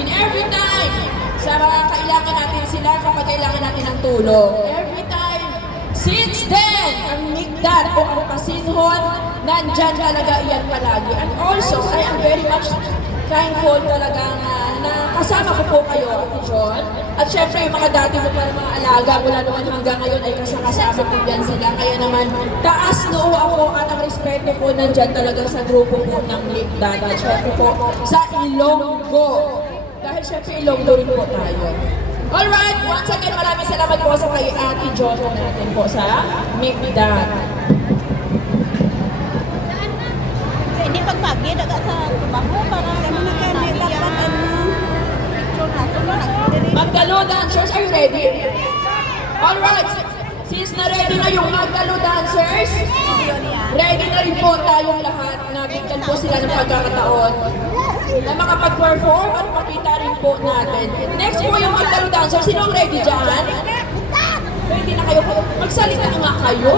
In every time, sa mga kailangan natin sila, kapag kailangan natin ng tulong. Every time, since then, ang Migdat o ang Pasinhon, nandyan talaga iyan palagi. And also, I am very much thankful talaga na kasama ko po kayo, Ate John. At syempre, yung mga dati mo pa mga alaga, mula naman hanggang ngayon ay kasama ko dyan sila. Kaya naman, taas noo ako at ang respeto po nandyan talaga sa grupo po ng Migdat. At syempre po, sa Ilonggo. Dahil syempre, Ilonggo rin po tayo. Alright, once again, maraming salamat po sa kay Ate John natin po sa Migdat. Hindi pagpagi, daga sa tubaho para Magdalo dancers, are you ready? Alright, since na-ready na yung Magdalo dancers, ready na rin po tayong lahat na bigyan po sila ng pagkakataon na makapag-perform at makita rin po natin. Next po yung Magdalo dancers, sino ang ready dyan? Ready na kayo? Magsalita nga kayo.